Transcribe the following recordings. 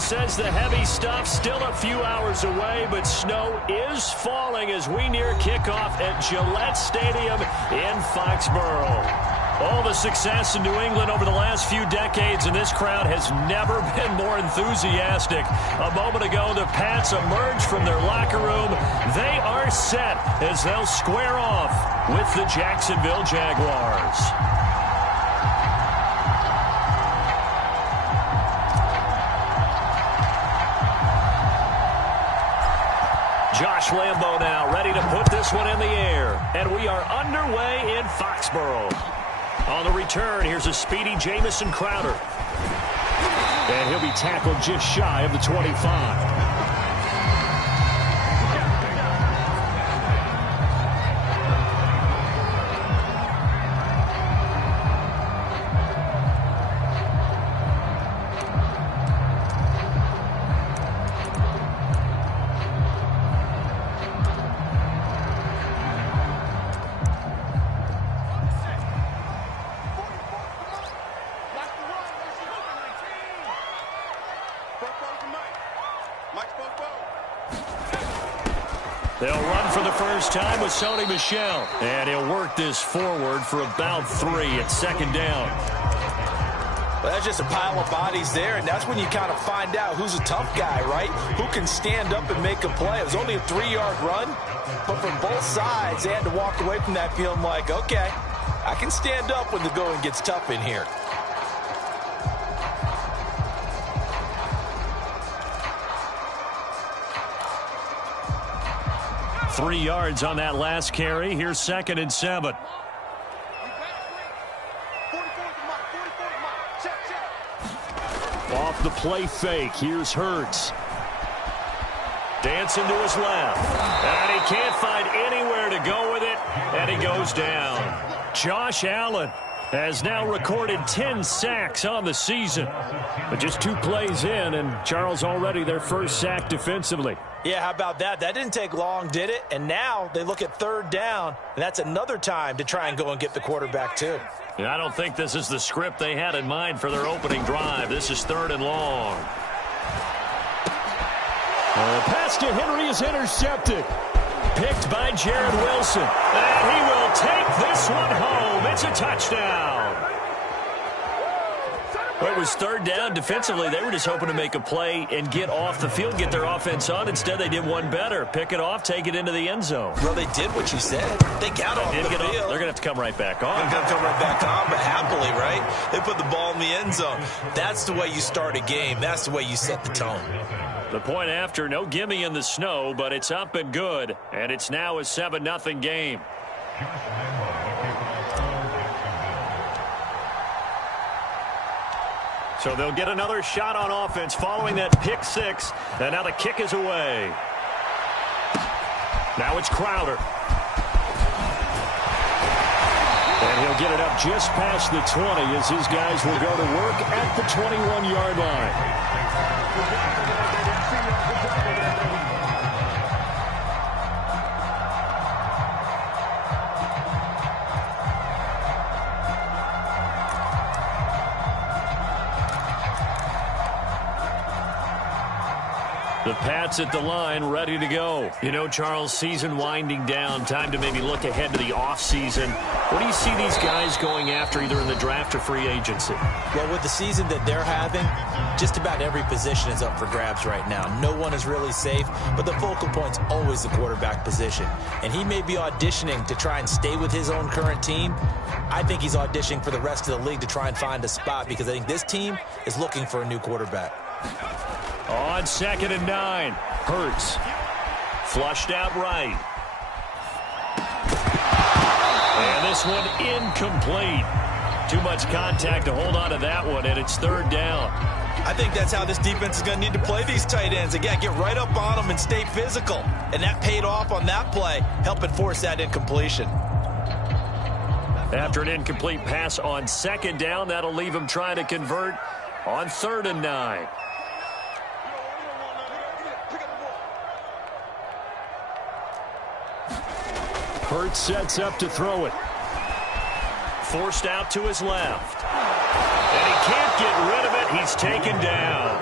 says the heavy stuff still a few hours away, but snow is falling as we near kickoff at Gillette Stadium in Foxborough. All the success in New England over the last few decades, and this crowd has never been more enthusiastic. A moment ago, the Pats emerged from their locker room. They are set as they'll square off with the Jacksonville Jaguars. Josh Lambo now ready to put this one in the air. And we are underway in Foxborough. On the return, here's a speedy Jamison Crowder. And he'll be tackled just shy of the 25. They'll run for the first time with Sony Michel. And he'll work this forward for about 3 at second down. Well, that's just a pile of bodies there, and that's when you kind of find out who's a tough guy, right? Who can stand up and make a play. It was only a 3-yard run, but from both sides, they had to walk away from that feeling like, okay, I can stand up when the going gets tough in here. Three yards on that last carry. Here's 2nd and 7. Off the play fake. Here's Hurts. Dancing to his left. And he can't find anywhere to go with it. And he goes down. Josh Allen has now recorded 10 sacks on the season. But just 2 plays in, and Charles already their first sack defensively. Yeah, how about that? That didn't take long, did it? And now they look at 3rd down, and that's another time to try and go and get the quarterback too. Yeah, I don't think this is the script they had in mind for their opening drive. This is 3rd and long. The pass to Henry is intercepted. Picked by Jared Wilson. And he will take this one home. It's a touchdown. Well, it was 3rd down. Defensively, they were just hoping to make a play and get off the field, get their offense on. Instead, they did one better. Pick it off, take it into the end zone. Well, they did what you said. They got off the field. They're going to have to come right back on. They're going to come right back on, but happily, right? They put the ball in the end zone. That's the way you start a game. That's the way you set the tone. The point after, no gimme in the snow, but it's up and good. And it's now a 7-0 game. So they'll get another shot on offense following that pick 6. And now the kick is away. Now it's Crowder. And he'll get it up just past the 20 as his guys will go to work at the 21-yard line. The Pats at the line, ready to go. You know, Charles, season winding down, time to maybe look ahead to the offseason. What do you see these guys going after, either in the draft or free agency? Well, with the season that they're having, just about every position is up for grabs right now. No one is really safe, but the focal point's always the quarterback position. And he may be auditioning to try and stay with his own current team. I think he's auditioning for the rest of the league to try and find a spot because I think this team is looking for a new quarterback. On 2nd and 9, Hurts. Flushed out right. And this one incomplete. Too much contact to hold on to that one, and it's 3rd down. I think that's how this defense is going to need to play these tight ends. Again, get right up on them and stay physical. And that paid off on that play, helping force that incompletion. After an incomplete pass on 2nd down, that'll leave him trying to convert on 3rd and 9. Hurts sets up to throw it. Forced out to his left. And he can't get rid of it. He's taken down.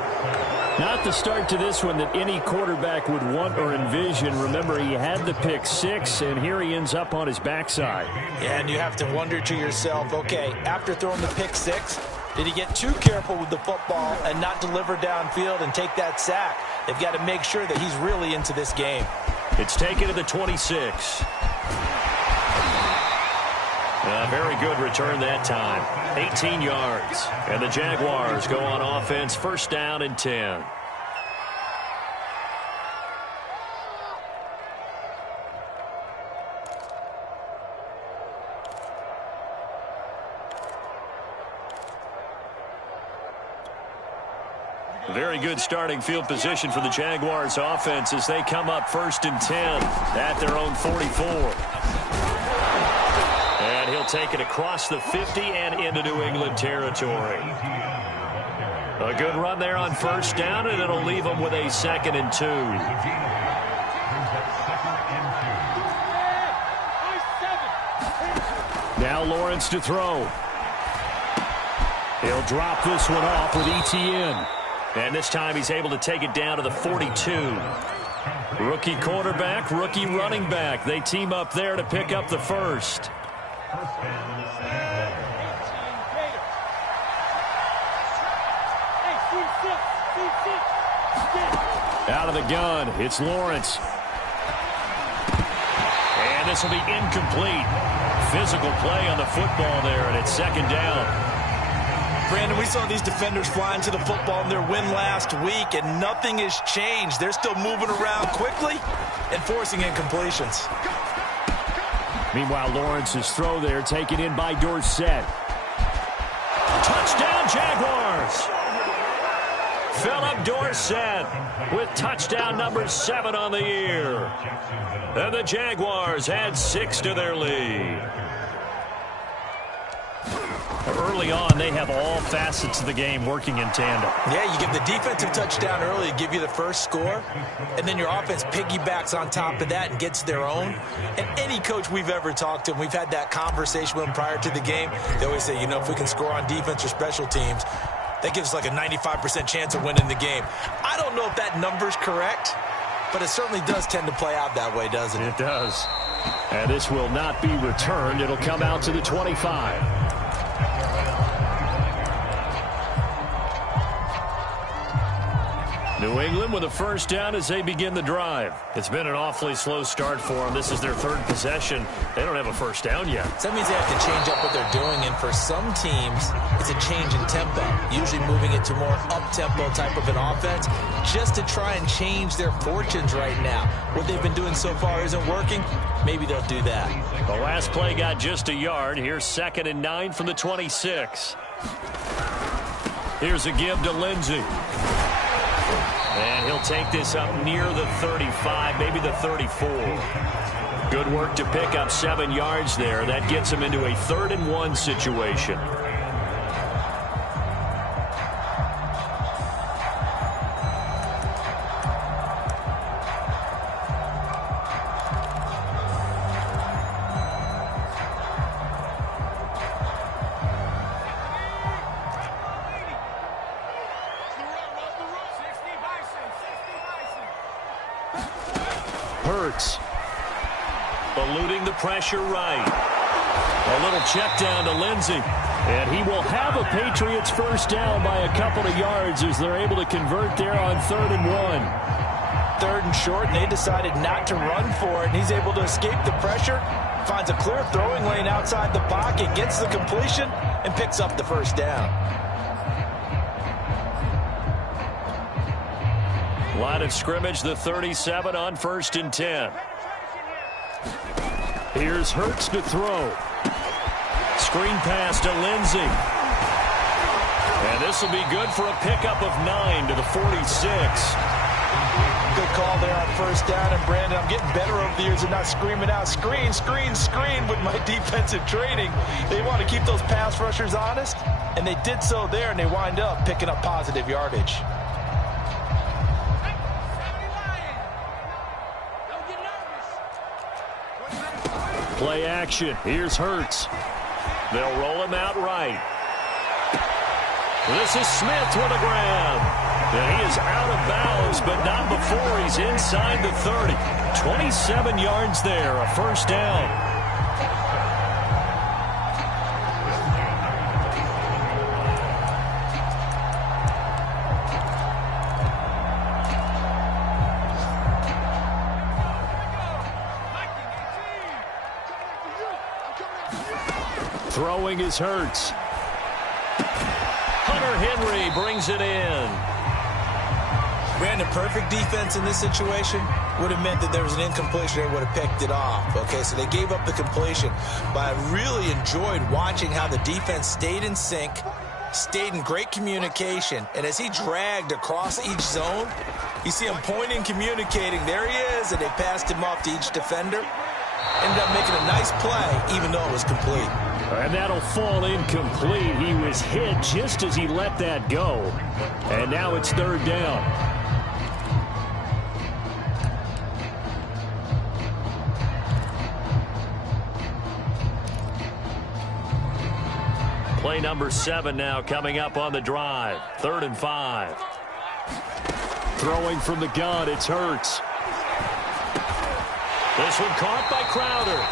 Not the start to this one that any quarterback would want or envision. Remember, he had the pick six, and here he ends up on his backside. Yeah, and you have to wonder to yourself, okay, after throwing the pick six, did he get too careful with the football and not deliver downfield and take that sack? They've got to make sure that he's really into this game. It's taken to the 26. A very good return that time. 18 yards. And the Jaguars go on offense, first down and 10. Very good starting field position for the Jaguars offense as they come up first and 10 at their own 44. And he'll take it across the 50 and into New England territory. A good run there on first down, and it'll leave them with a second and 2. Now Lawrence to throw. He'll drop this one off with ETN. And this time he's able to take it down to the 42. Rookie quarterback, rookie running back. They team up there to pick up the first. Out of the gun, it's Lawrence. And this will be incomplete. Physical play on the football there, and it's second down. Brandon, we saw these defenders flying to the football in their win last week, and nothing has changed. They're still moving around quickly and forcing incompletions. Meanwhile, Lawrence's throw there taken in by Dorsett. Touchdown, Jaguars! Philip Dorsett with touchdown number 7 on the year. And the Jaguars add 6 to their lead. Early on, they have all facets of the game working in tandem. Yeah, you give the defensive touchdown early, give you the first score, and then your offense piggybacks on top of that and gets their own. And any coach we've ever talked to, and we've had that conversation with them prior to the game, they always say, you know, if we can score on defense or special teams, that gives us like a 95% chance of winning the game. I don't know if that number's correct, but it certainly does tend to play out that way, doesn't it? It does. And this will not be returned. It'll come out to the 25. New England with a first down as they begin the drive. It's been an awfully slow start for them. This is their third possession. They don't have a first down yet. So that means they have to change up what they're doing, and for some teams, it's a change in tempo, usually moving it to more up-tempo type of an offense just to try and change their fortunes right now. What they've been doing so far isn't working. Maybe they'll do that. The last play got just a yard. Here's 2nd and 9 from the 26. Here's a give to Lindsey. And he'll take this up near the 35, maybe the 34. Good work to pick up 7 yards there. That gets him into a 3rd and 1 situation. Eluding the pressure right. A little check down to Lindsey. And he will have a Patriots first down by a couple of yards as they're able to convert there on 3rd and 1. 3rd and short, and they decided not to run for it. And he's able to escape the pressure, finds a clear throwing lane outside the pocket, gets the completion, and picks up the first down. Line of scrimmage, the 37 on 1st and 10. Here's Hurts to throw. Screen pass to Lindsey. And this will be good for a pickup of 9 to the 46. Good call there on first down. And Brandon, I'm getting better over the years and not screaming out, screen, screen, screen with my defensive training. They want to keep those pass rushers honest, and they did so there, and they wind up picking up positive yardage. Play action. Here's Hurts. They'll roll him out right. This is Smith with a grab. And he is out of bounds, but not before he's inside the 30. 27 yards there, a first down. Throwing is Hurts. Hunter Henry brings it in. Brandon, perfect defense in this situation would have meant that there was an incompletion and would have picked it off. Okay, so they gave up the completion, but I really enjoyed watching how the defense stayed in sync, stayed in great communication, and as he dragged across each zone, you see him pointing, communicating. There he is, and they passed him off to each defender. Ended up making a nice play, even though it was complete. And that'll fall incomplete. He was hit just as he let that go. And now it's third down. Play number 7 now coming up on the drive. 3rd and 5. Throwing from the gun, it's Hurts. This one caught by Crowder.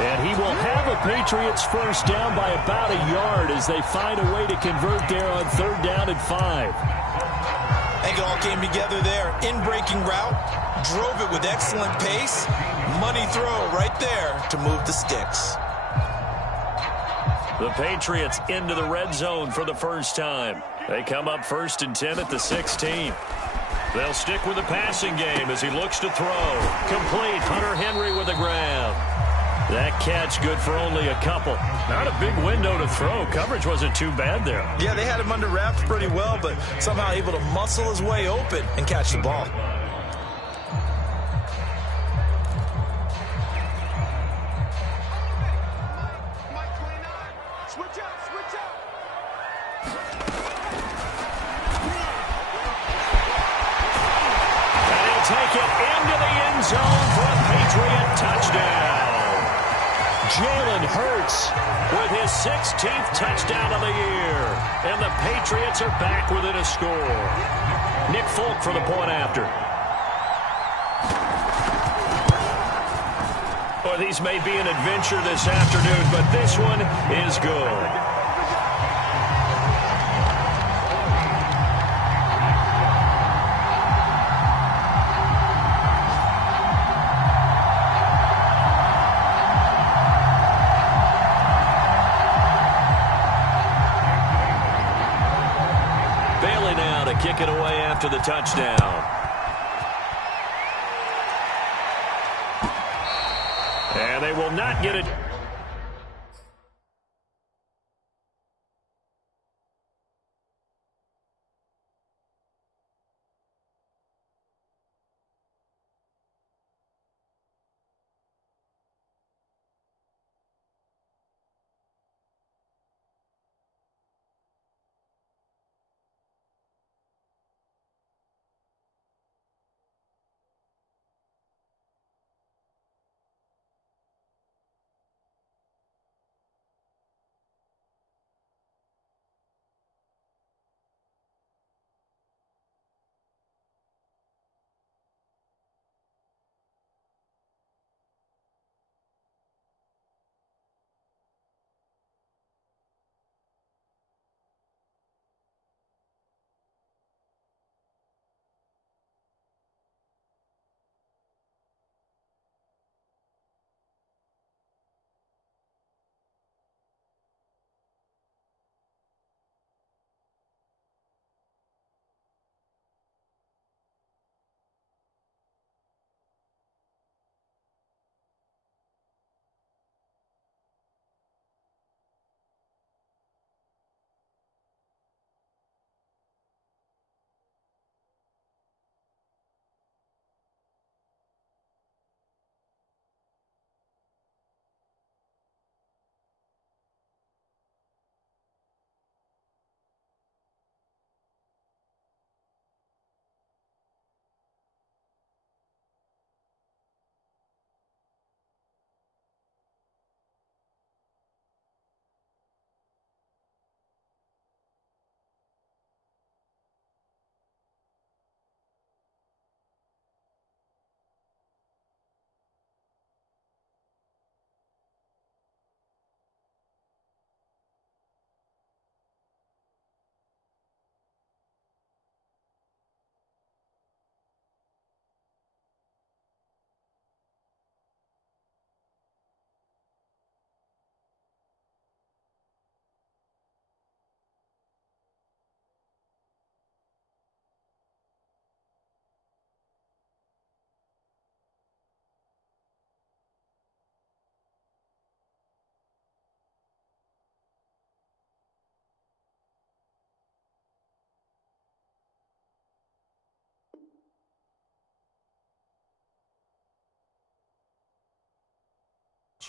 And he will have a Patriots first down by about a yard as they find a way to convert there on 3rd down and 5. I think it all came together there. In-breaking route, drove it with excellent pace. Money throw right there to move the sticks. The Patriots into the red zone for the first time. They come up 1st and 10 at the 16. They'll stick with the passing game as he looks to throw. Complete. Hunter Henry with a grab. That catch good for only a couple. Not a big window to throw. Coverage wasn't too bad there. Yeah, they had him under wraps pretty well, but somehow able to muscle his way open and catch the ball. Take it into the end zone for a Patriot touchdown. Jalen Hurts with his 16th touchdown of the year. And the Patriots are back within a score. Nick Folk for the point after. Well, these may be an adventure this afternoon, but this one is good. Kick it away after the touchdown. And they will not get it.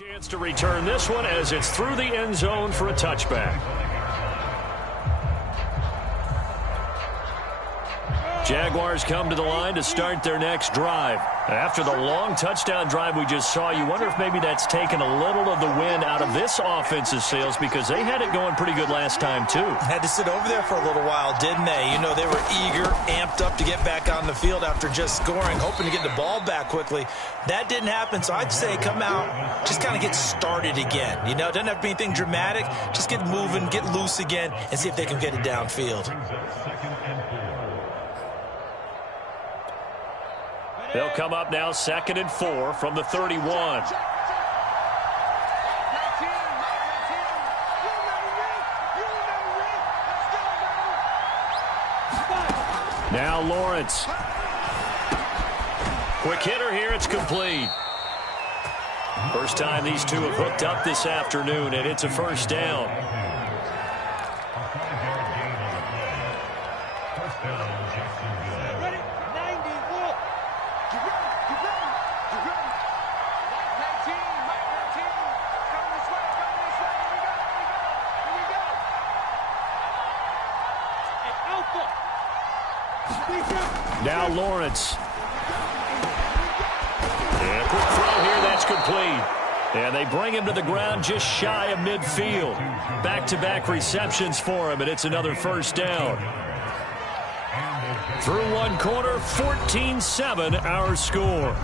Chance to return this one as it's through the end zone for a touchback. Jaguars come to the line to start their next drive. After the long touchdown drive we just saw, you wonder if maybe that's taken a little of the wind out of this offense's sails because they had it going pretty good last time too. Had to sit over there for a little while, didn't they? You know, they were eager, amped up to get back on the field after just scoring, hoping to get the ball back quickly. That didn't happen, so I'd say come out, just kind of get started again. You know, it doesn't have to be anything dramatic. Just get moving, get loose again, and see if they can get it downfield. They'll come up now 2nd and 4 from the 31. Now Lawrence. Quick hitter here, it's complete. First time these two have hooked up this afternoon, and it's a first down. Now Lawrence. And a quick throw here, that's complete. And they bring him to the ground just shy of midfield. Back-to-back receptions for him, and it's another first down. Through one quarter, 14-7 our score.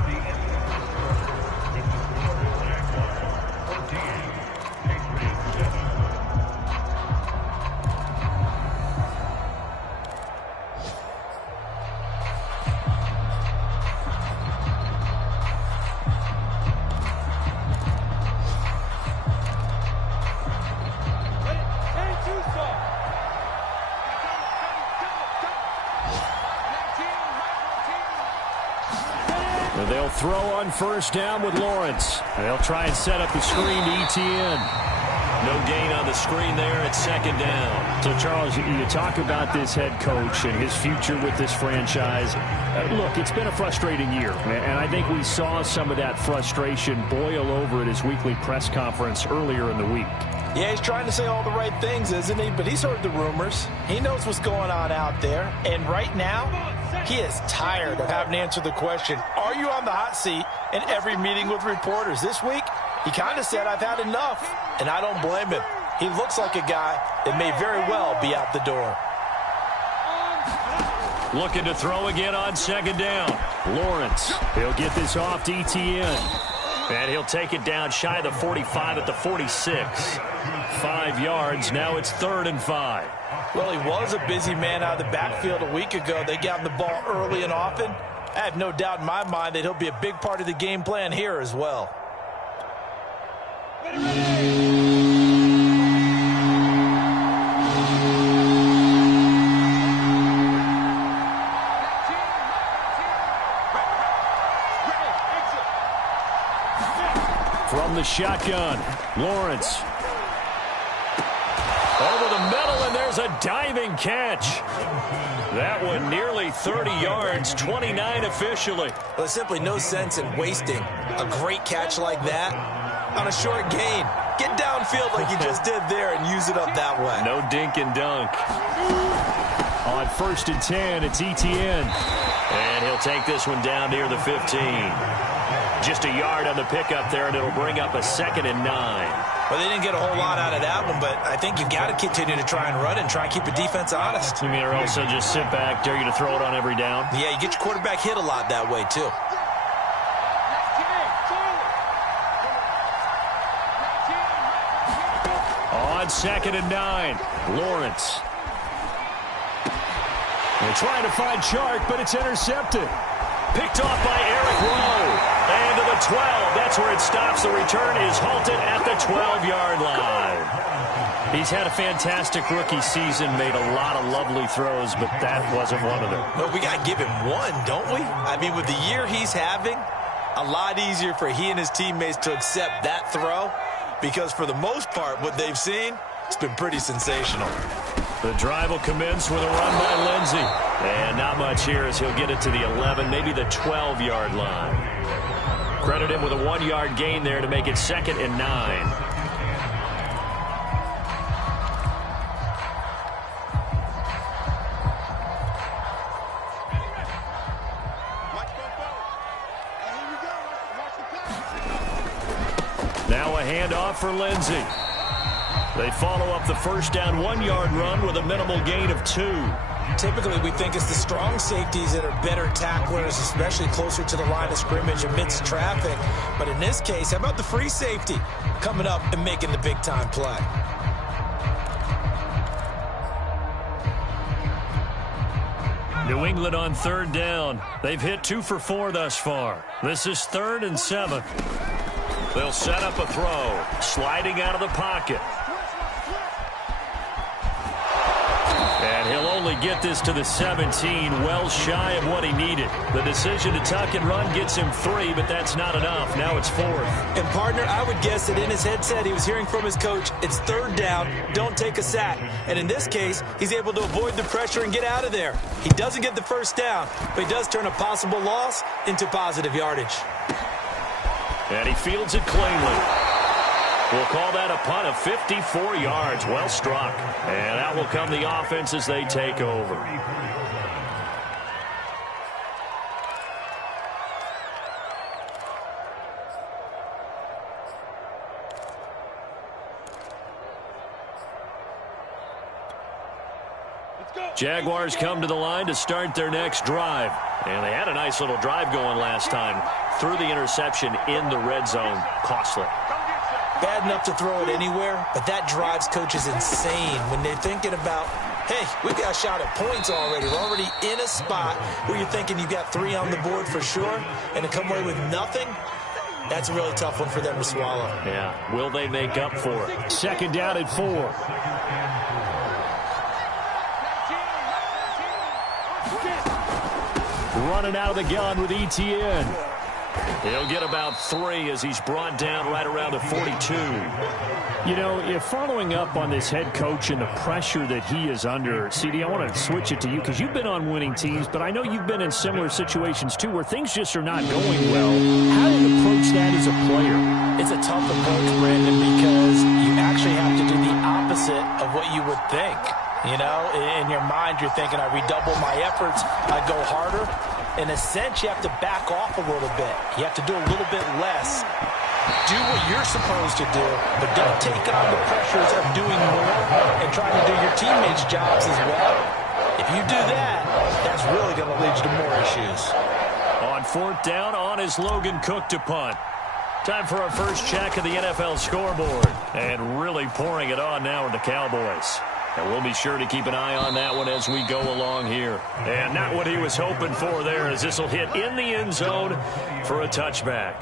They'll throw on first down with Lawrence. They'll try and set up the screen to ETN. No gain on the screen there at 2nd down. So, Charles, you talk about this head coach and his future with this franchise. Look, it's been a frustrating year, and I think we saw some of that frustration boil over at his weekly press conference earlier in the week. Yeah, he's trying to say all the right things, isn't he? But he's heard the rumors. He knows what's going on out there. And right now, he is tired of having to answer the question, are you on the hot seat in every meeting with reporters? This week, he kind of said, I've had enough. And I don't blame him. He looks like a guy that may very well be out the door. Looking to throw again on 2nd down. Lawrence. He'll get this off to ETN. And he'll take it down shy of the 45 at the 46. 5 yards. Now it's 3rd and 5. Well, he was a busy man out of the backfield a week ago. They got him the ball early and often. I have no doubt in my mind that he'll be a big part of the game plan here as well. From the shotgun, Lawrence. Over the middle, and there's a diving catch. That one nearly 30 yards, 29 officially. Well, there's simply no sense in wasting a great catch like that on a short gain. Get downfield like you just did there and use it up that way. No dink and dunk. On 1st and 10, it's ETN. And he'll take this one down near the 15. Just a yard on the pickup there, and it'll bring up a 2nd and 9. Well, they didn't get a whole lot out of that one, but I think you've got to continue to try and run and try and keep the defense honest. You mean, or also just sit back, dare you to throw it on every down? Yeah, you get your quarterback hit a lot that way, too. On 2nd and 9, Lawrence. They're trying to find Chark, but it's intercepted. Picked off by Eric Rowe. And to the 12. That's where it stops. The return is halted at the 12-yard line. He's had a fantastic rookie season, made a lot of lovely throws, but that wasn't one of them. Well, we got to give him one, don't we? I mean, with the year he's having, a lot easier for he and his teammates to accept that throw because for the most part, what they've seen, it's been pretty sensational. The drive will commence with a run by Lindsey. And not much here as he'll get it to the 11, maybe the 12-yard line. Credit him with a 1-yard gain there to make it 2nd and 9. Now a handoff for Lindsey. They follow up the first down 1-yard run with a minimal gain of 2. Typically, we think it's the strong safeties that are better tacklers, especially closer to the line of scrimmage amidst traffic. But in this case, how about the free safety coming up and making the big-time play? New England on 3rd down. They've hit 2 for 4 thus far. This is 3rd and 7. They'll set up a throw, sliding out of the pocket. And he'll only get this to the 17, well shy of what he needed. The decision to tuck and run gets him 3, but that's not enough. Now it's 4th. And, partner, I would guess that in his headset he was hearing from his coach, it's 3rd down, don't take a sack. And in this case, he's able to avoid the pressure and get out of there. He doesn't get the first down, but he does turn a possible loss into positive yardage. And he fields it cleanly. We'll call that a punt of 54 yards. Well struck. And out will come the offense as they take over. Jaguars come to the line to start their next drive. And they had a nice little drive going last time. Threw the interception in the red zone. Costly. Bad enough to throw it anywhere, but that drives coaches insane when they're thinking about, hey, we got a shot at points already. We're already in a spot where you're thinking you got 3 on the board for sure, and to come away with nothing, that's a really tough one for them to swallow. Yeah. Will they make up for it? 2nd down and 4. Running out of the gun with ETN. He'll get about 3 as he's brought down right around the 42. You know, if following up on this head coach and the pressure that he is under, CD, I want to switch it to you because you've been on winning teams, but I know you've been in similar situations too where things just are not going well. How do you approach that as a player? It's a tough approach, Brandon, because you actually have to do the opposite of what you would think. You know, in your mind, you're thinking, I redouble my efforts, I go harder. In a sense, you have to back off a little bit. You have to do a little bit less. Do what you're supposed to do, but don't take on the pressures of doing more and trying to do your teammates' jobs as well. If you do that, that's really going to lead you to more issues. On 4th down, on is Logan Cook to punt. Time for our first check of the NFL scoreboard. And really pouring it on now with the Cowboys. And we'll be sure to keep an eye on that one as we go along here. And not what he was hoping for there, as this will hit in the end zone for a touchback.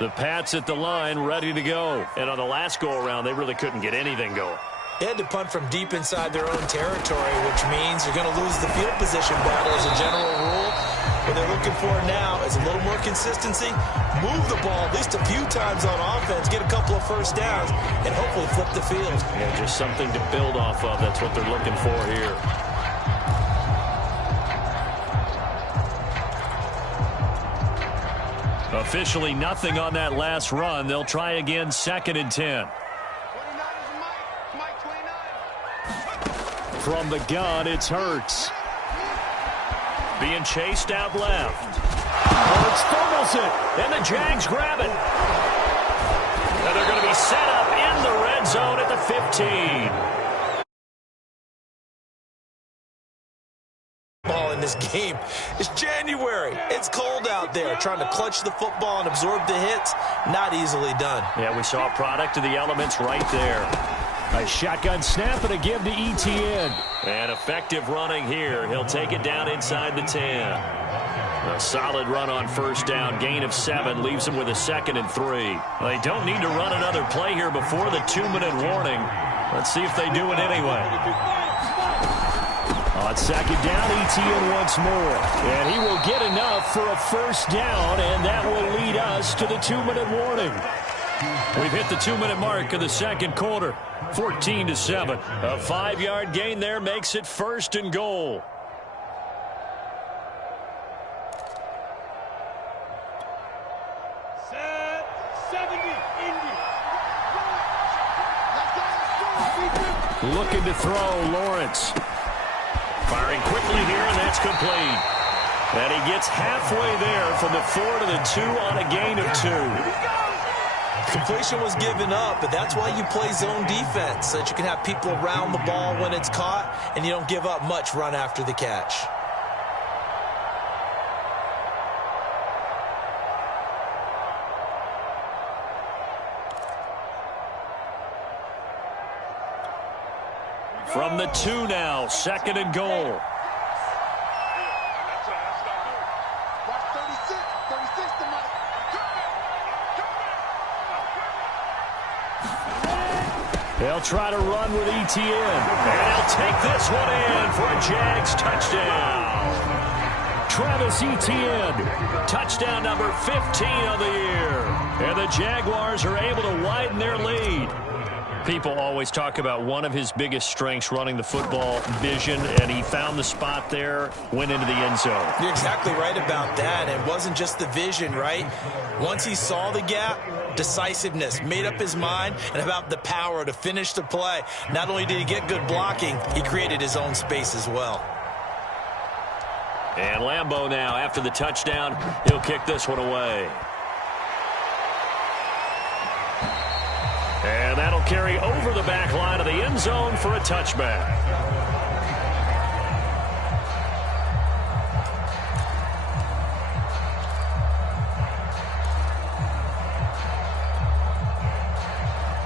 The Pats at the line, ready to go. And on the last go-around, they really couldn't get anything going. They had to punt from deep inside their own territory, which means you're going to lose the field position battle as a general rule. What they're looking for now is a little more consistency, move the ball at least a few times on offense, get a couple of first downs, and hopefully flip the field. Yeah, just something to build off of. That's what they're looking for here. Officially nothing on that last run. They'll try again, 2nd and 10. From the gun, it's Hurts. Being chased out left. Hurts fumbles it, and the Jags grab it. And they're going to be set up in the red zone at the 15. In this game, it's January. It's cold out there. Trying to clutch the football and absorb the hits, not easily done. Yeah, we saw a product of the elements right there. A shotgun snap and a give to ETN. And effective running here. He'll take it down inside the 10. A solid run on first down. Gain of 7 leaves him with a 2nd and 3. They don't need to run another play here before the 2-minute warning. Let's see if they do it anyway. Oh, Second down, Etienne once more. And he will get enough for a first down, and that will lead us to the 2-minute warning. We've hit the 2-minute mark of the second quarter. 14-7. A 5-yard gain there makes it first and goal. Looking to throw, Lawrence. Firing quickly here, and that's complete. And he gets halfway there from the 4 to the 2 on a gain of 2. Completion was given up, but that's why you play zone defense, so that you can have people around the ball when it's caught, and you don't give up much run after the catch. From the 2 now, second and goal. They'll try to run with Etienne. And they'll take this one in for a Jags touchdown. Travis Etienne, touchdown number 15 of the year. And the Jaguars are able to widen their lead. People always talk about one of his biggest strengths, running the football, vision, and he found the spot there, went into the end zone. You're exactly right about that. It wasn't just the vision, right? Once he saw the gap, decisiveness, made up his mind, and about the power to finish the play. Not only did he get good blocking, he created his own space as well. And Lambeau now, after the touchdown, he'll kick this one away. And that'll carry over the back line of the end zone for a touchback.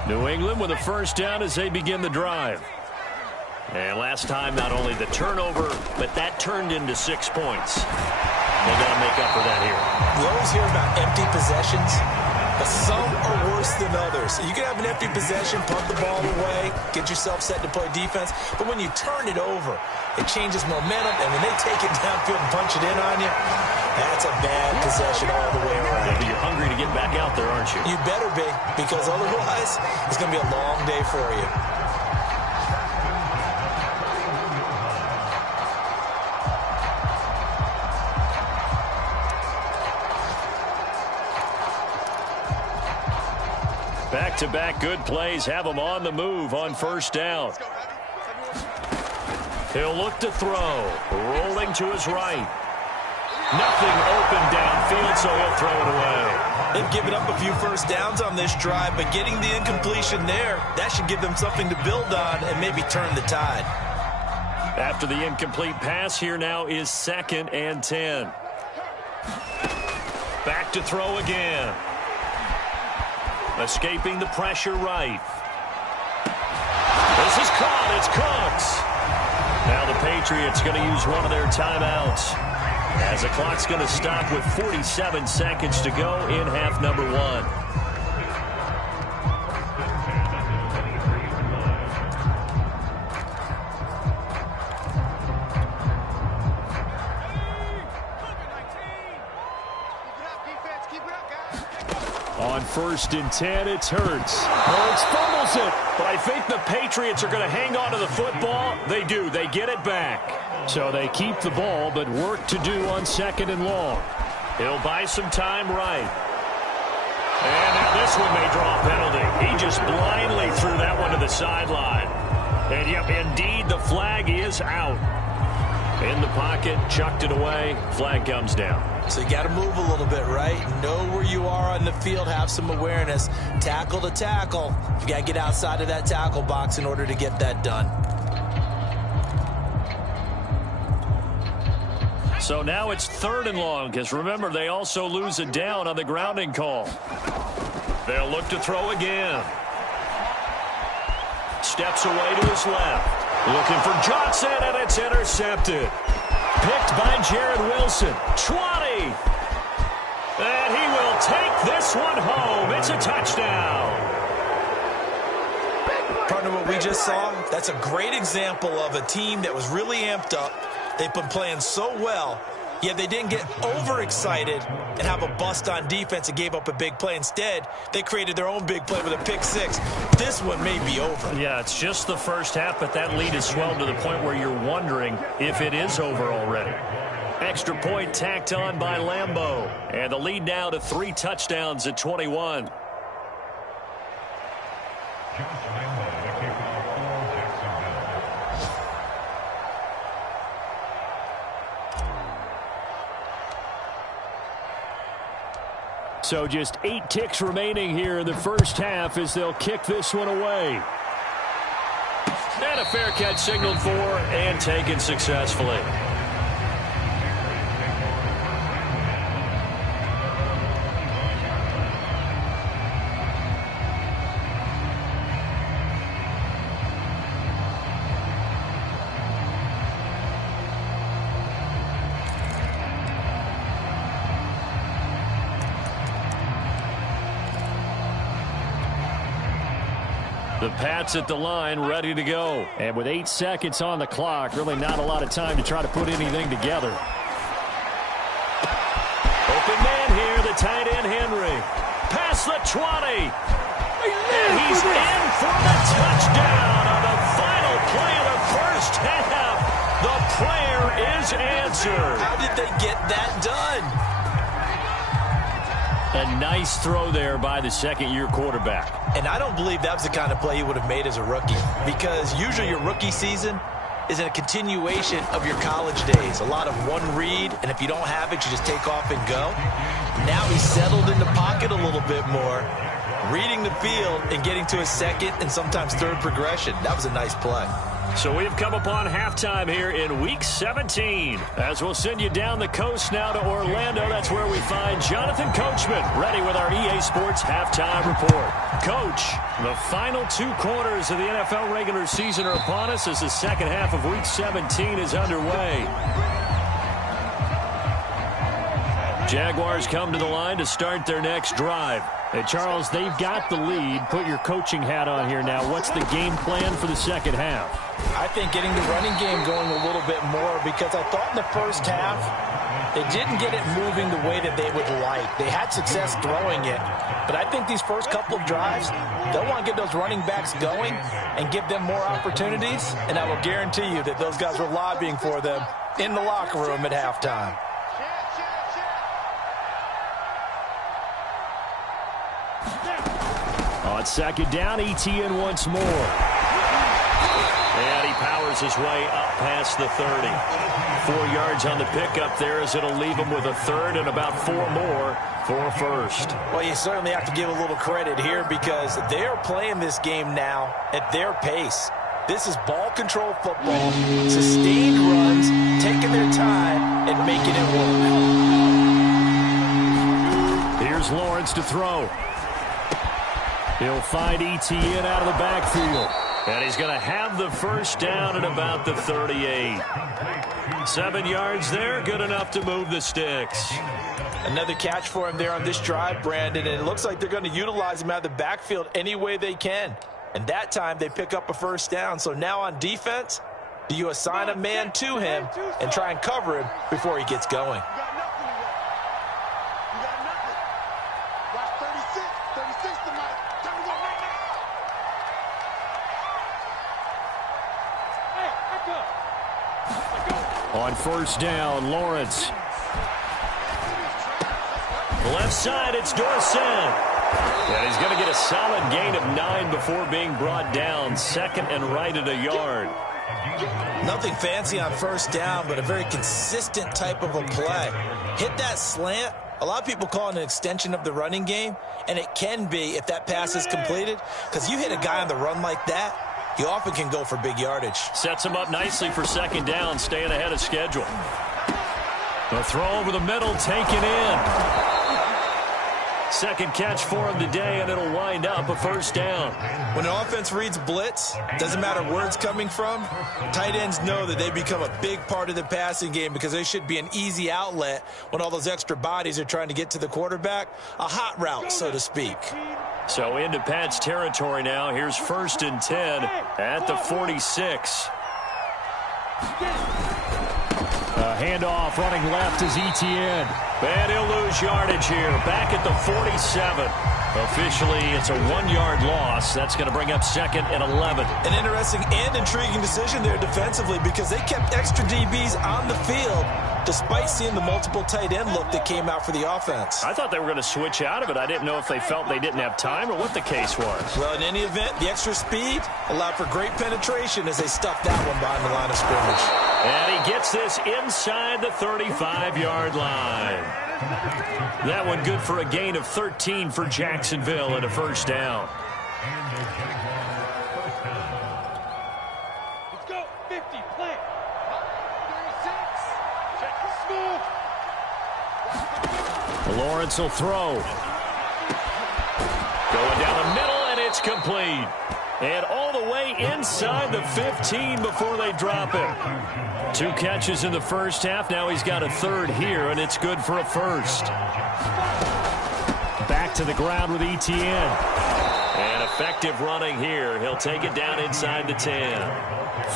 New England with a first down as they begin the drive. And last time, not only the turnover, but that turned into 6 points. They got to make up for that here. We always hear about empty possessions, but some are worse than others. You can have an empty possession, punt the ball away, get yourself set to play defense, but when you turn it over, it changes momentum, and when they take it downfield and punch it in on you, that's a bad possession all the way around. But you're hungry to get back out there, aren't you? You better be, because otherwise, it's going to be a long day for you. Back-to-back good plays have him on the move on first down. He'll look to throw. Rolling to his right. Nothing open downfield, so he'll throw it away. They've given up a few first downs on this drive, but getting the incompletion there, that should give them something to build on and maybe turn the tide. After the incomplete pass, here now is 2nd and 10. Back to throw again. Escaping the pressure right. This is caught. It's Cooks. Now the Patriots going to use one of their timeouts, as the clock's going to stop with 47 seconds to go in half number 1. On 1st and 10, it's Hurts. Hurts fumbles it, but I think the Patriots are going to hang on to the football. They do. They get it back. So they keep the ball, but work to do on 2nd and long. He'll buy some time right. And now this one may draw a penalty. He just blindly threw that one to the sideline. And, yep, indeed, the flag is out. In the pocket, chucked it away. Flag comes down. So you got to move a little bit, right? Know where you are on the field, have some awareness. Tackle to tackle. You got to get outside of that tackle box in order to get that done. So now it's 3rd and long, because remember, they also lose it down on the grounding call. They'll look to throw again. Steps away to his left. Looking for Johnson, and it's intercepted. Picked by Jared Wilson. 20. And he will take this one home. It's a touchdown. Partner, what we just just saw, that's a great example of a team that was really amped up. They've been playing so well, yet they didn't get overexcited and have a bust on defense and gave up a big play. Instead, they created their own big play with a pick six. This one may be over. Yeah, it's just the first half, but that lead has swelled to the point where you're wondering if it is over already. Extra point tacked on by Lambeau. And the lead now to 3 touchdowns at 21. So just 8 ticks remaining here in the first half as they'll kick this one away. And a fair catch signaled for and taken successfully. The Pats at the line, ready to go. And with 8 seconds on the clock, really not a lot of time to try to put anything together. Open man here, the tight end Henry. Past the 20. And he's in for the touchdown on the final play of the first half. The prayer is answered. How did they get that done? A nice throw there by the second-year quarterback. And I don't believe that was the kind of play he would have made as a rookie, because usually your rookie season is a continuation of your college days. A lot of one read, and if you don't have it, you just take off and go. Now he's settled in the pocket a little bit more, reading the field and getting to his second and sometimes third progression. That was a nice play. So we've come upon halftime here in Week 17. As we'll send you down the coast now to Orlando, that's where we find Jonathan Coachman, ready with our EA Sports Halftime Report. Coach, the final 2 quarters of the NFL regular season are upon us as the second half of Week 17 is underway. Jaguars come to the line to start their next drive. Hey, Charles, they've got the lead. Put your coaching hat on here now. What's the game plan for the second half? I think getting the running game going a little bit more, because I thought in the first half they didn't get it moving the way that they would like. They had success throwing it, but I think these first couple of drives, they'll want to get those running backs going and give them more opportunities, and I will guarantee you that those guys were lobbying for them in the locker room at halftime. On second down, ETN once more. And he powers his way up past the 30. 4 yards on the pickup there, as it'll leave him with a third and about 4 more for first. Well, you certainly have to give a little credit here, because they're playing this game now at their pace. This is ball control football, sustained runs, taking their time and making it work. Here's Lawrence to throw. He'll find ETN out of the backfield. And he's going to have the first down at about the 38. 7 yards there, good enough to move the sticks. Another catch for him there on this drive, Brandon, and it looks like they're going to utilize him out of the backfield any way they can. And that time they pick up a first down. So now on defense, do you assign a man to him and try and cover him before he gets going? On first down, Lawrence. Left side, it's Dorsett. And he's going to get a solid gain of 9 before being brought down. Second and right at a yard. Nothing fancy on first down, but a very consistent type of a play. Hit that slant. A lot of people call it an extension of the running game, and it can be if that pass is completed, because you hit a guy on the run like that, he often can go for big yardage. Sets him up nicely for second down, staying ahead of schedule. The throw over the middle, taken in. Second catch for him today, and it'll wind up a first down. When an offense reads blitz, doesn't matter where it's coming from, tight ends know that they become a big part of the passing game because they should be an easy outlet when all those extra bodies are trying to get to the quarterback. A hot route, so to speak. So into Pat's territory now. Here's 1st and 10 at the 46. Handoff running left is Etienne. And he'll lose yardage here. Back at the 47. Officially, it's a 1-yard loss. That's going to bring up 2nd and 11. An interesting and intriguing decision there defensively because they kept extra DBs on the field despite seeing the multiple tight end look that came out for the offense. I thought they were going to switch out of it. I didn't know if they felt they didn't have time or what the case was. Well, in any event, the extra speed allowed for great penetration as they stuffed that one behind the line of scrimmage. And he gets this inside the 35-yard line. That one good for a gain of 13 for Jacksonville and a first down. Let's go. 50, play. 36. Lawrence will throw. Going down the middle, and it's complete. And all the way inside the 15 before they drop it. 2 catches in the first half. Now he's got a third here, and it's good for a first. Back to the ground with Etienne. And effective running here. He'll take it down inside the 10.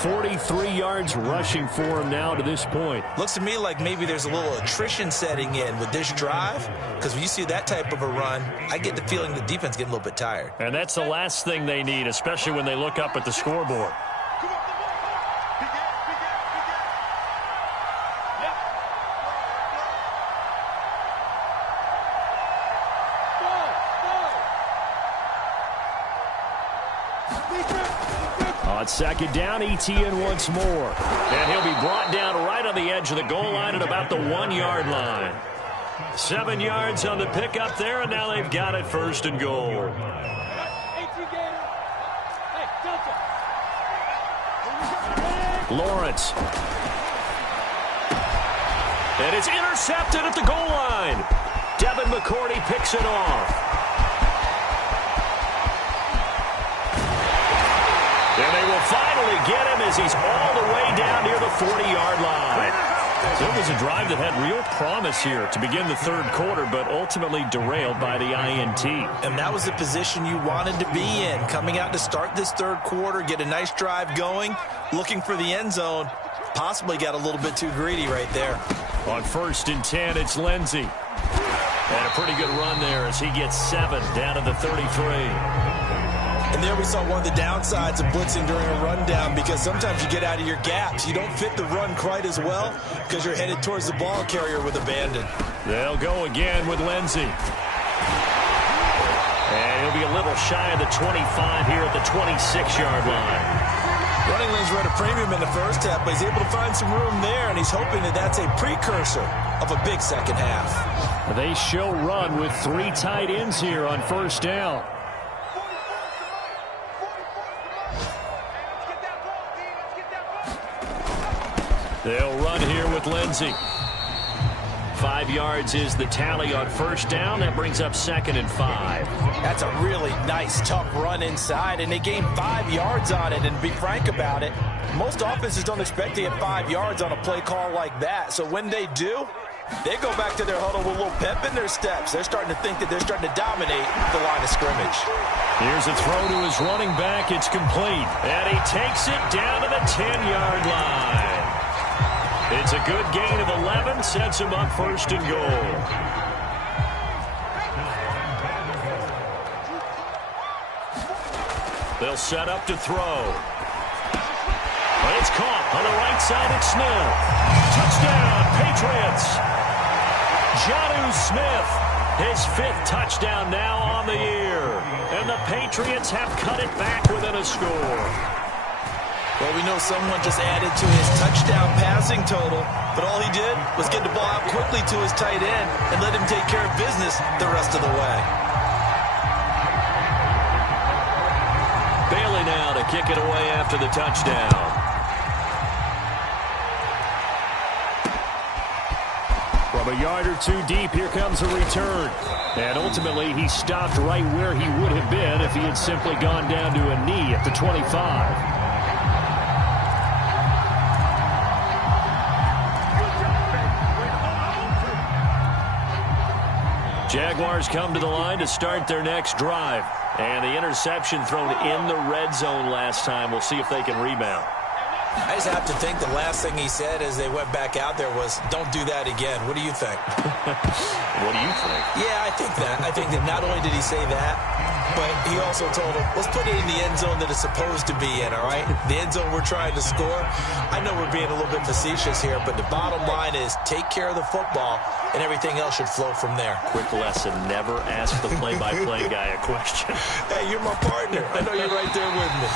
43 yards rushing for him now to this point. Looks to me like maybe there's a little attrition setting in with this drive because when you see that type of a run, I get the feeling the defense getting a little bit tired. And that's the last thing they need, especially when they look up at the scoreboard. On 2nd down, Etienne once more. And he'll be brought down right on the edge of the goal line at about the 1-yard line. 7 yards on the pickup there, and now they've got it 1st and goal. Lawrence. And it's intercepted at the goal line. Devin McCourty picks it off. And they will finally get him as he's all the way down near the 40-yard line. So it was a drive that had real promise here to begin the 3rd quarter, but ultimately derailed by the INT. And that was the position you wanted to be in. Coming out to start this 3rd quarter, get a nice drive going, looking for the end zone. Possibly got a little bit too greedy right there. On 1st and 10, it's Lindsey. And a pretty good run there as he gets 7 down to the 33. And there we saw one of the downsides of blitzing during a rundown because sometimes you get out of your gaps. You don't fit the run quite as well because you're headed towards the ball carrier with abandon. They'll go again with Lindsey. And he'll be a little shy of the 25 here at the 26-yard line. Running lanes were at a premium in the first half, but he's able to find some room there, and he's hoping that that's a precursor of a big second half. They show run with 3 tight ends here on 1st down. They'll run here with Lindsey. 5 yards is the tally on 1st down. That brings up 2nd and 5. That's a really nice, tough run inside, and they gained 5 yards on it. And to be frank about it, most offenses don't expect to get 5 yards on a play call like that. So when they do, they go back to their huddle with a little pep in their steps. They're starting to think that they're starting to dominate the line of scrimmage. Here's a throw to his running back. It's complete. And he takes it down to the 10-yard line. It's a good gain of 11, sets him up 1st and goal. They'll set up to throw. But it's caught on the right side. It's Smith. Touchdown, Patriots. Jonnu Smith, his 5th touchdown now on the year. And the Patriots have cut it back within a score. Well, we know someone just added to his touchdown passing total, but all he did was get the ball out quickly to his tight end and let him take care of business the rest of the way. Bailey now to kick it away after the touchdown. From From a yard or two deep, here comes a return. And ultimately, he stopped right where he would have been if he had simply gone down to a knee at the 25. Jaguars come to the line to start their next drive. And the interception thrown in the red zone last time. We'll see if they can rebound. I just have to think the last thing he said as they went back out there was, don't do that again. What do you think? What do you think? Yeah, I think that. I think that not only did he say that, but he also told him, let's put it in the end zone that it's supposed to be in, all right? The end zone we're trying to score. I know we're being a little bit facetious here, but the bottom line is take care of the football, and everything else should flow from there. Quick lesson, never ask the play-by-play guy a question. Hey, you're my partner. I know you're right there with me.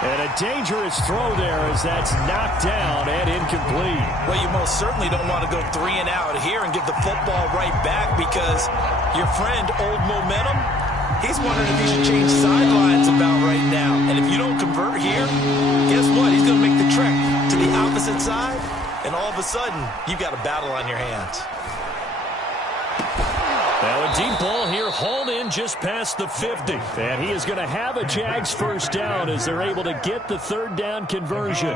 And a dangerous throw there as that's knocked down and incomplete. Well, you most certainly don't want to go 3 and out here and give the football right back because your friend, Old Momentum, he's wondering if he should change sidelines about right now. And if you don't convert here, guess what? He's going to make the trek to the opposite side, and all of a sudden, you've got a battle on your hands. Now a deep ball here, hauled in just past the 50. And he is going to have a Jags first down as they're able to get the third down conversion.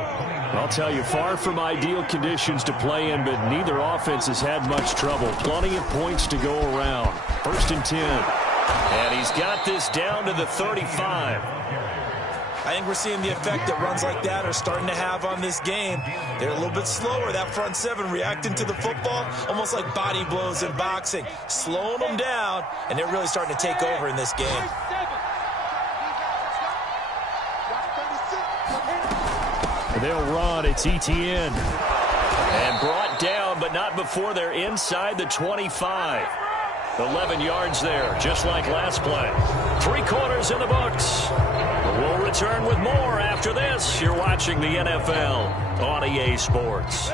I'll tell you, far from ideal conditions to play in, but neither offense has had much trouble. Plenty of points to go around. 1st and 10. And he's got this down to the 35. I think we're seeing the effect that runs like that are starting to have on this game. They're a little bit slower, that front seven reacting to the football, almost like body blows in boxing, slowing them down, and they're really starting to take over in this game. They'll run. It's ETN. And brought down, but not before they're inside the 25. 11 yards there, just like last play. 3 quarters in the books. We'll return with more after this. You're watching the NFL on EA Sports.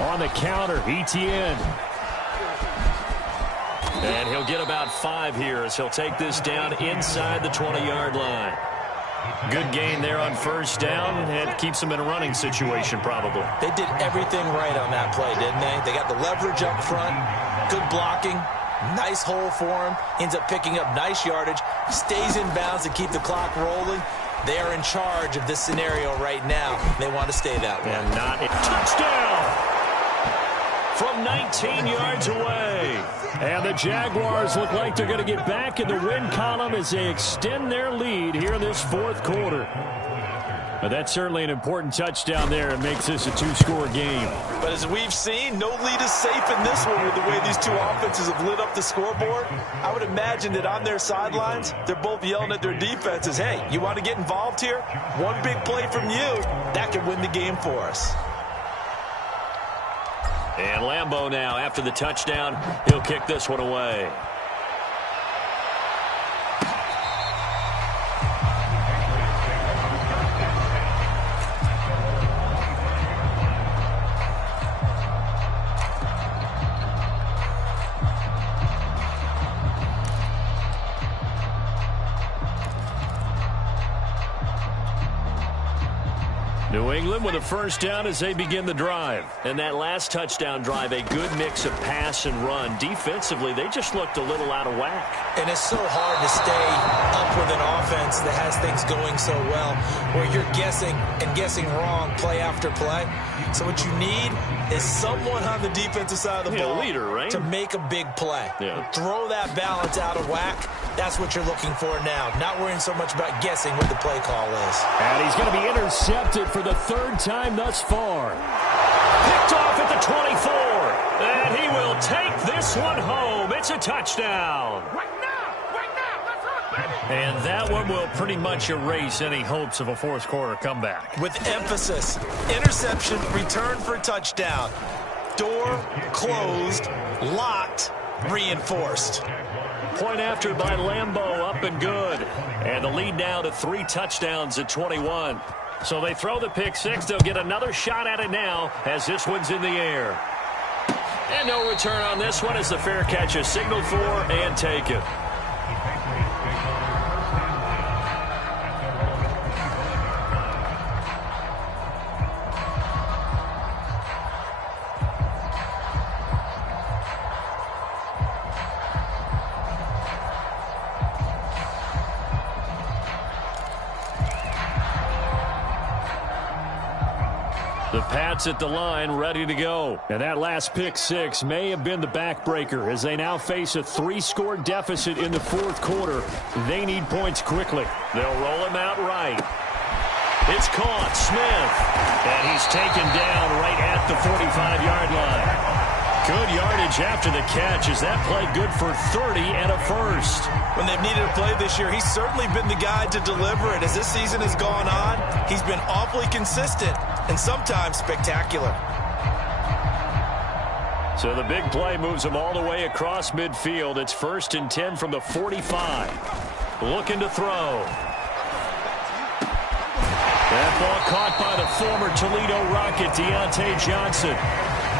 On the counter, ETN. And he'll get about 5 here as he'll take this down inside the 20-yard line. Good gain there on first down, and keeps them in a running situation probably. They did everything right on that play, didn't they? They got the leverage up front, good blocking, nice hole for him, ends up picking up nice yardage, stays in bounds to keep the clock rolling. They are in charge of this scenario right now. They want to stay that way. And not a touchdown from 19 yards away. And the Jaguars look like they're going to get back in the win column as they extend their lead here in this 4th quarter. But that's certainly an important touchdown there. It makes this a 2-score game. But as we've seen, no lead is safe in this one with the way these two offenses have lit up the scoreboard. I would imagine that on their sidelines, they're both yelling at their defenses, hey, you want to get involved here? One big play from you, that could win the game for us. And Lambeau now, after the touchdown, he'll kick this one away. New England with a first down as they begin the drive. And that last touchdown drive, a good mix of pass and run. Defensively, they just looked a little out of whack. And it's so hard to stay up with an offense that has things going so well, where you're guessing and guessing wrong play after play. So what you need is someone on the defensive side of the ball, leader, right? to make a big play. Yeah. Throw that balance out of whack. That's what you're looking for now. Not worrying so much about guessing what the play call is. And he's going to be intercepted for the 3rd time thus far. Picked off at the 24. And he will take this one home. It's a touchdown. And that one will pretty much erase any hopes of a 4th quarter comeback. With emphasis, interception, return for touchdown. Door closed, locked, reinforced. Point after by Lambeau, up and good. And the lead now to 3 touchdowns at 21. So they throw the pick 6. They'll get another shot at it now as this one's in the air. And no return on this one as the fair catch is signaled for and taken. The Pats at the line, ready to go. And that last pick six may have been the backbreaker as they now face a 3-score deficit in the fourth quarter. They need points quickly. They'll roll him out right. It's caught. Smith. And he's taken down right at the 45-yard line. Good yardage after the catch. Is that play good for 30 and a first? When they've needed a play this year, he's certainly been the guy to deliver it. As this season has gone on, he's been awfully consistent and sometimes spectacular. So the big play moves him all the way across midfield. It's 1st and 10 from the 45. Looking to throw. That ball caught by the former Toledo Rocket, Deontay Johnson.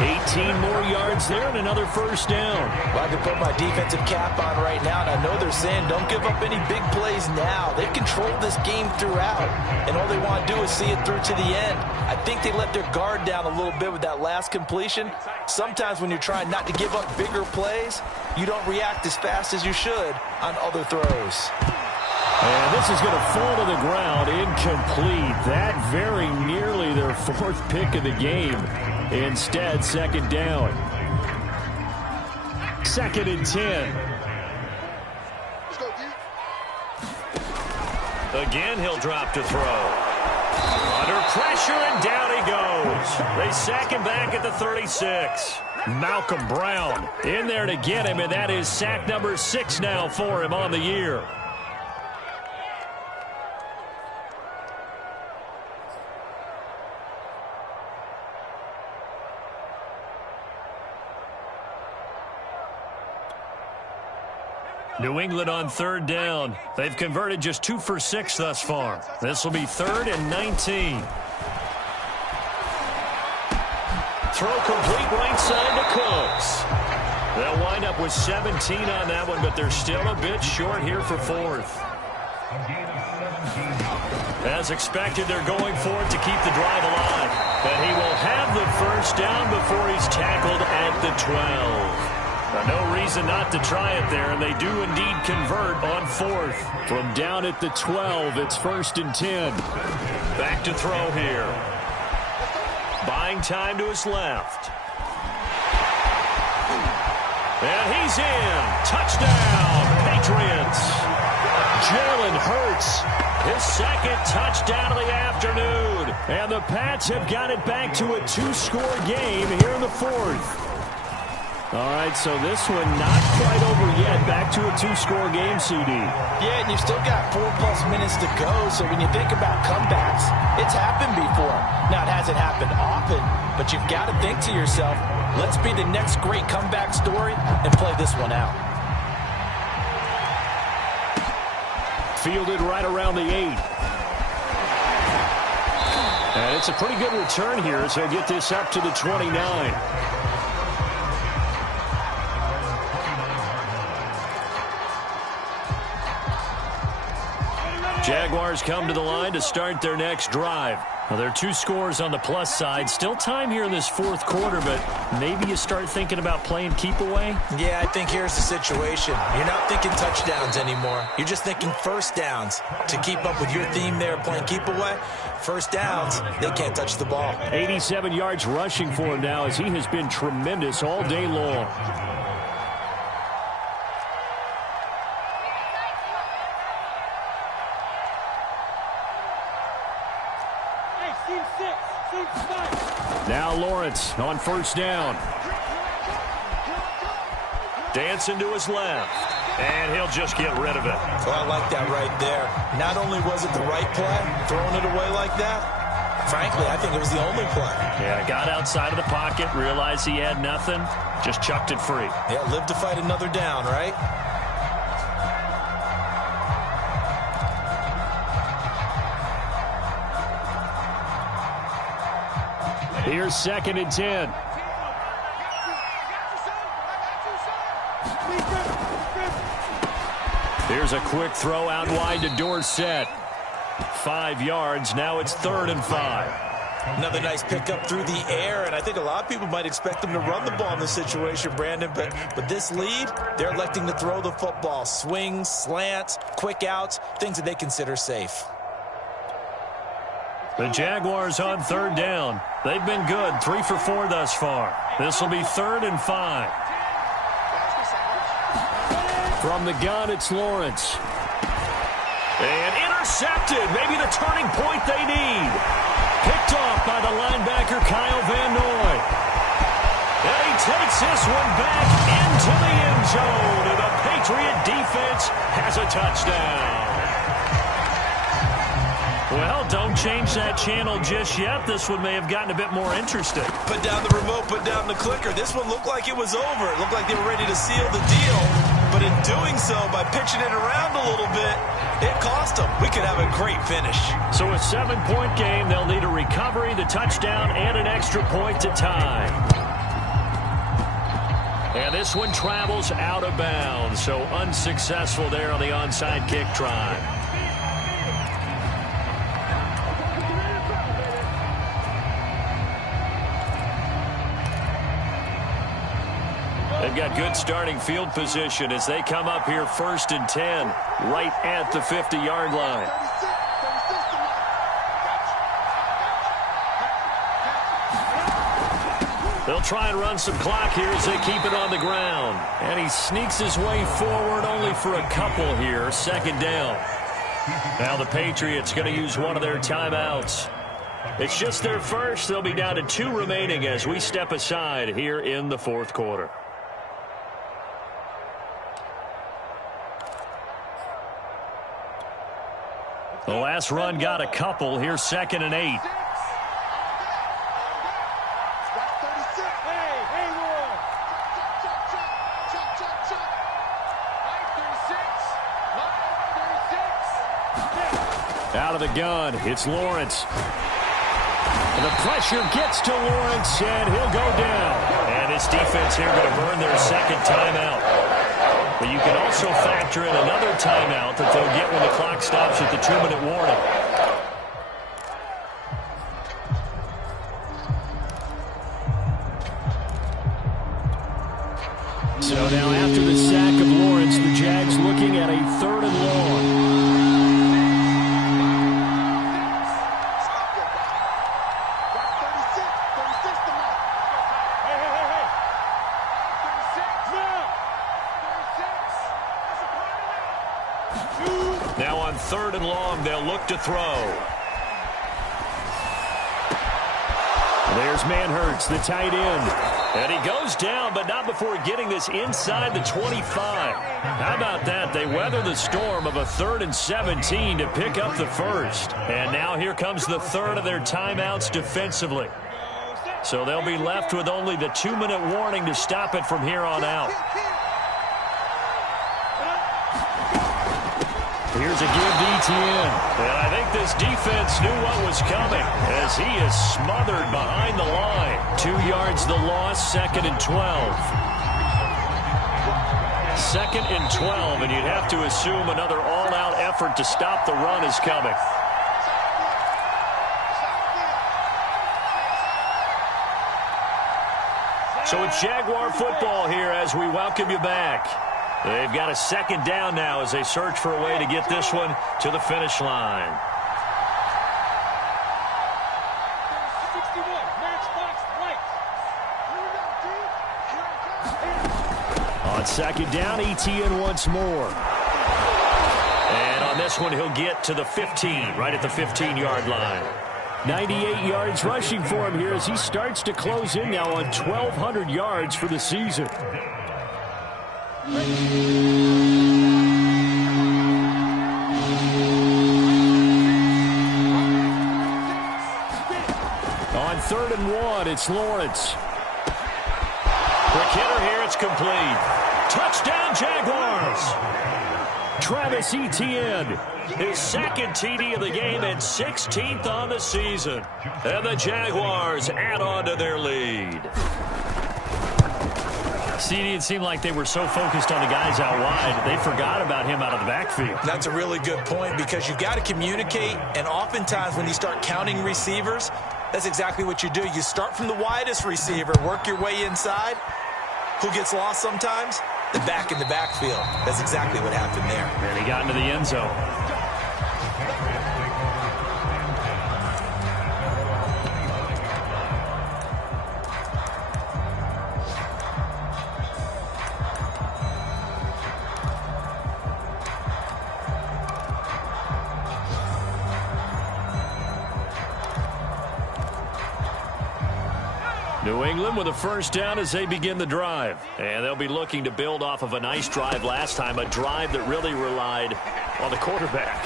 18 more yards there and another first down. Well, I can put my defensive cap on right now, and I know they're saying don't give up any big plays now. They've controlled this game throughout, and all they want to do is see it through to the end. I think they let their guard down a little bit with that last completion. Sometimes when you're trying not to give up bigger plays, you don't react as fast as you should on other throws. And this is going to fall to the ground, incomplete. That very nearly their 4th pick of the game. Instead, 2nd down. 2nd and 10. Again, he'll drop to throw. Under pressure, and down he goes. They sack him back at the 36. Malcolm Brown in there to get him, and that is sack number 6 now for him on the year. New England on 3rd down. They've converted just 2 for 6 thus far. This will be 3rd and 19. Throw complete right side to Cooks. They'll wind up with 17 on that one, but they're still a bit short here for 4th. As expected, they're going for it to keep the drive alive. But he will have the first down before he's tackled at the 12. No reason not to try it there, and they do indeed convert on 4th. From down at the 12, it's 1st and 10. Back to throw here. Buying time to his left. And he's in. Touchdown, Patriots. Jalen Hurts, his 2nd touchdown of the afternoon. And the Pats have got it back to a 2-score game here in the 4th. All right, so this one not quite over yet. Back to a 2-score game, CD. Yeah, and you've still got 4+ minutes to go, so when you think about comebacks, it's happened before. Now, it hasn't happened often, but you've got to think to yourself, let's be the next great comeback story and play this one out. Fielded right around the 8. And it's a pretty good return here, so he'll get this up to the 29. Jaguars come to the line to start their next drive. Well, there are 2 scores on the plus side. Still time here in this 4th quarter, but maybe you start thinking about playing keep away? Yeah, I think here's the situation. You're not thinking touchdowns anymore. You're just thinking first downs. To keep up with your theme there, playing keep away, first downs, they can't touch the ball. 87 yards rushing for him now as he has been tremendous all day long. Now Lawrence on first down. Dancing to his left. And he'll just get rid of it. Well, I like that right there. Not only was it the right play, throwing it away like that, frankly, I think it was the only play. Yeah, got outside of the pocket, realized he had nothing, just chucked it free. Yeah, live to fight another down, right? Here's 2nd and 10. Here's a quick throw out wide to Dorsett. 5 yards. Now it's 3rd and 5. Another nice pickup through the air, and I think a lot of people might expect them to run the ball in this situation, Brandon, but this lead, they're electing to throw the football. Swings, slants, quick outs, things that they consider safe. The Jaguars on third down. They've been good, 3 for 4 thus far. This will be 3rd and 5. From the gun, it's Lawrence. And intercepted. Maybe the turning point they need. Picked off by the linebacker, Kyle Van Noy. And he takes this one back into the end zone. And the Patriot defense has a touchdown. Well, don't change that channel just yet. This one may have gotten a bit more interesting. Put down the remote, put down the clicker. This one looked like it was over. It looked like they were ready to seal the deal. But in doing so, by pitching it around a little bit, it cost them. We could have a great finish. So a 7-point game. They'll need a recovery, the touchdown, and an extra point to tie. And this one travels out of bounds. So unsuccessful there on the onside kick try. They've got good starting field position as they come up here 1st and 10, right at the 50-yard line. They'll try and run some clock here as they keep it on the ground. And he sneaks his way forward only for a couple here, 2nd down. Now the Patriots going to use one of their timeouts. It's just their first. They'll be down to 2 remaining as we step aside here in the 4th quarter. The last run got a couple. Here's 2nd and 8. Out of the gun, it's Lawrence. And the pressure gets to Lawrence, and he'll go down. And his defense here going to burn their 2nd timeout. But you can also factor in another timeout that they'll get when the clock stops at the 2-minute warning. So now after the sack of Lawrence, the Jags looking at a 3rd and long. Now on 3rd and long, they'll look to throw. There's Manhurts, the tight end. And he goes down, but not before getting this inside the 25. How about that? They weather the storm of a 3rd and 17 to pick up the first. And now here comes the 3rd of their timeouts defensively. So they'll be left with only the 2-minute warning to stop it from here on out. Here's a give to Etienne. And I think this defense knew what was coming as he is smothered behind the line. 2 yards the loss, 2nd and 12. 2nd and 12, and you'd have to assume another all-out effort to stop the run is coming. So it's Jaguar football here as we welcome you back. They've got a 2nd down now as they search for a way to get this one to the finish line. On 2nd down, Etienne once more. And on this one, he'll get to the 15, right at the 15-yard line. 98 yards rushing for him here as he starts to close in now on 1,200 yards for the season. On 3rd and 1, it's Lawrence. Quick hitter here, it's complete. Touchdown, Jaguars! Travis Etienne, his 2nd TD of the game and 16th on the season. And the Jaguars add on to their lead. CD, it seemed like they were so focused on the guys out wide, they forgot about him out of the backfield. That's a really good point because you've got to communicate, and oftentimes when you start counting receivers, that's exactly what you do. You start from the widest receiver, work your way inside. Who gets lost sometimes? The back in the backfield. That's exactly what happened there. And he got into the end zone. New England with a first down as they begin the drive. And they'll be looking to build off of a nice drive last time, a drive that really relied on the quarterback.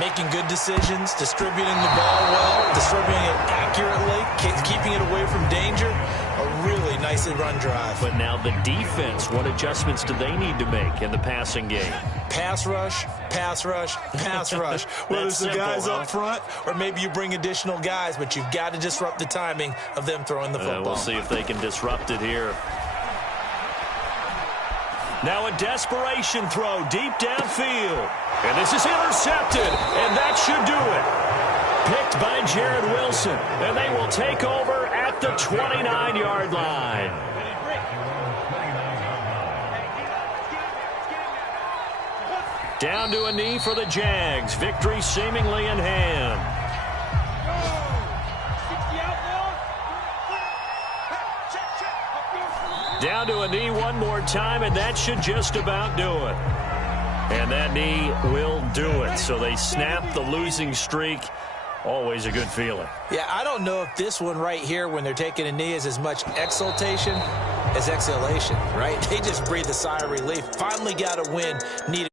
Making good decisions, distributing the ball well, distributing it accurately, keeping it away from danger. A really nicely run drive. But now the defense, what adjustments do they need to make in the passing game? Pass rush, pass rush, pass rush. Whether it's the guys up front or maybe you bring additional guys, but you've got to disrupt the timing of them throwing the football. We'll see if they can disrupt it here. Now a desperation throw deep downfield. And this is intercepted, and that should do it. Picked by Jared Wilson, and they will take over at the 29-yard line. Down to a knee for the Jags. Victory seemingly in hand. Down to a knee one more time, and that should just about do it. And that knee will do it. So they snap the losing streak. Always a good feeling. Yeah, I don't know if this one right here, when they're taking a knee, is as much exultation as exhalation, right? They just breathe a sigh of relief. Finally got a win. Needed.